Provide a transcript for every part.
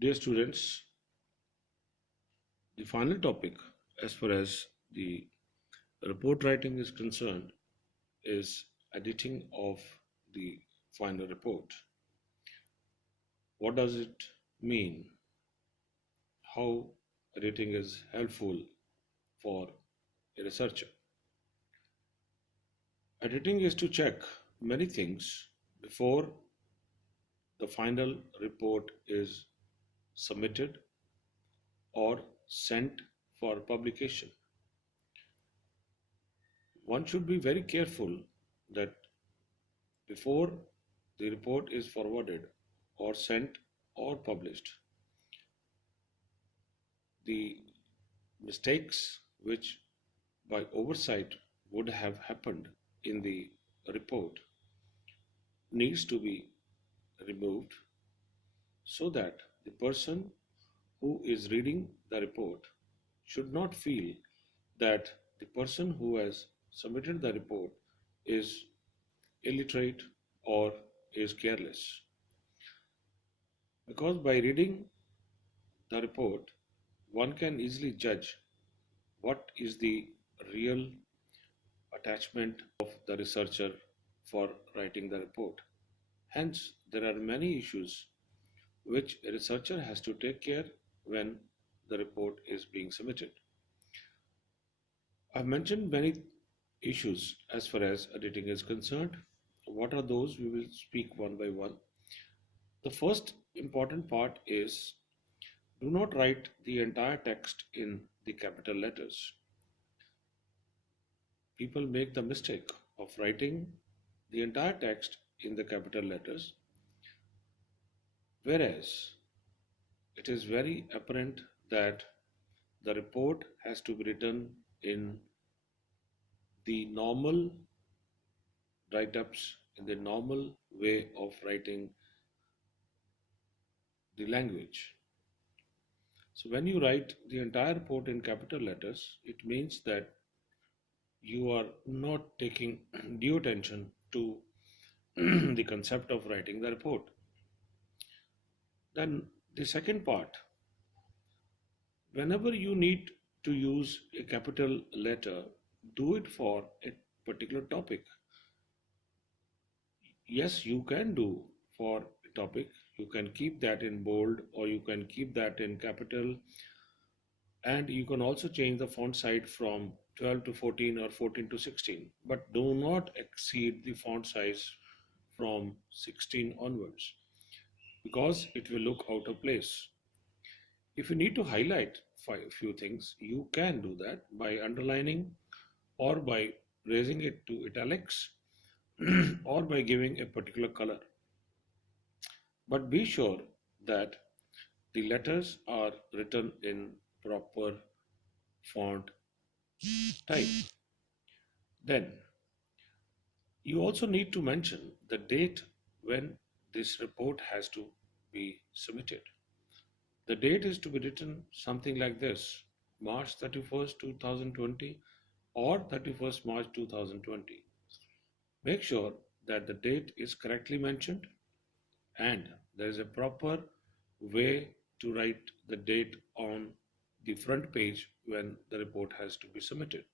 Dear students, the final topic, as far as the report writing is concerned, is editing of the final report. What does it mean? How editing is helpful for a researcher? Editing is to check many things before the final report is submitted or sent for publication. One should be very careful that before the report is forwarded or sent or published, the mistakes which by oversight would have happened in the report needs to be removed so that the person who is reading the report should not feel that the person who has submitted the report is illiterate or is careless. Because by reading the report, one can easily judge what is the real attachment of the researcher for writing the report. Hence, there are many issues which a researcher has to take care when the report is being submitted. I've mentioned many issues as far as editing is concerned. What are those? We will speak one by one. The first important part is do not write the entire text in the capital letters. People make the mistake of writing the entire text in the capital letters, whereas it is very apparent that the report has to be written in the normal write-ups, in the normal way of writing the language. So when you write the entire report in capital letters, it means that you are not taking due attention to the concept of writing the report. Then the second part, whenever you need to use a capital letter, do it for a particular topic. Yes, you can do for a topic. You can keep that in bold or you can keep that in capital, and you can also change the font size from 12 to 14 or 14 to 16, but do not exceed the font size from 16 onwards because it will look out of place. If you need to highlight a few things, you can do that by underlining or by raising it to italics or by giving a particular color. But be sure that the letters are written in proper font type. Then you also need to mention the date when this report has to be submitted. The date is to be written something like this: March 31st, 2020 or 31st March 2020. Make sure that the date is correctly mentioned and there is a proper way to write the date on the front page when the report has to be submitted.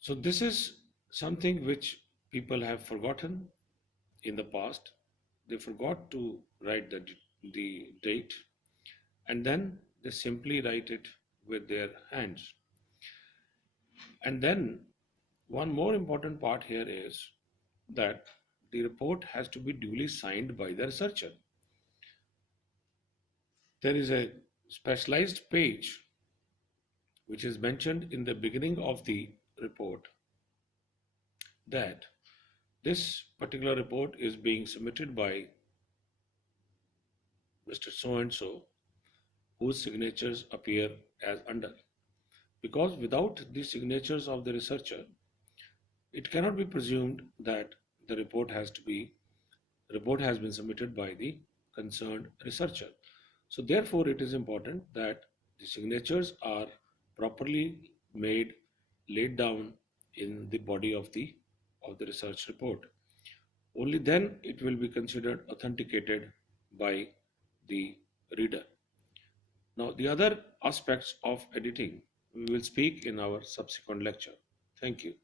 So this is something which people have forgotten in the past. They forgot to write the date and then they simply write it with their hands. And then one more important part here is that the report has to be duly signed by the researcher. There is a specialized page which is mentioned in the beginning of the report that this particular report is being submitted by Mr. So and so, whose signatures appear as under. Because without the signatures of the researcher, it cannot be presumed that the report has been submitted by the concerned researcher. So therefore, it is important that the signatures are properly made, laid down in the body of the research report. Only then it will be considered authenticated by the reader. Now, the other aspects of editing we will speak in our subsequent lecture. Thank you.